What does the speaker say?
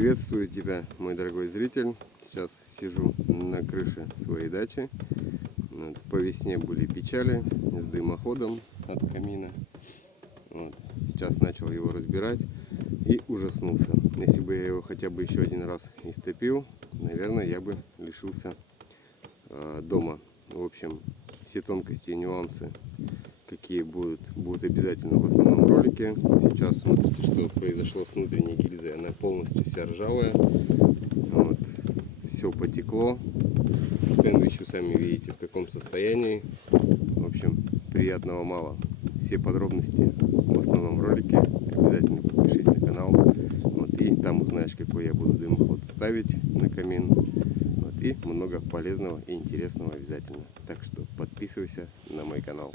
Приветствую тебя, мой дорогой зритель. Сейчас сижу на крыше своей дачи. По весне были печали с дымоходом от камина. Сейчас начал его разбирать и ужаснулся. Если бы я его хотя бы еще один раз истопил, наверное, я бы лишился дома. В общем, все тонкости и нюансы, какие будут обязательно в основном ролике. Сейчас смотрите, что произошло с внутренней гильзой. Она полностью вся ржавая. Все потекло. Сэндвич вы сами видите в каком состоянии. В общем, приятного мало. Все подробности в основном ролике. Обязательно подпишись на канал. И там узнаешь, какой я буду дымоход ставить на камин. И много полезного и интересного обязательно. Так что подписывайся на мой канал.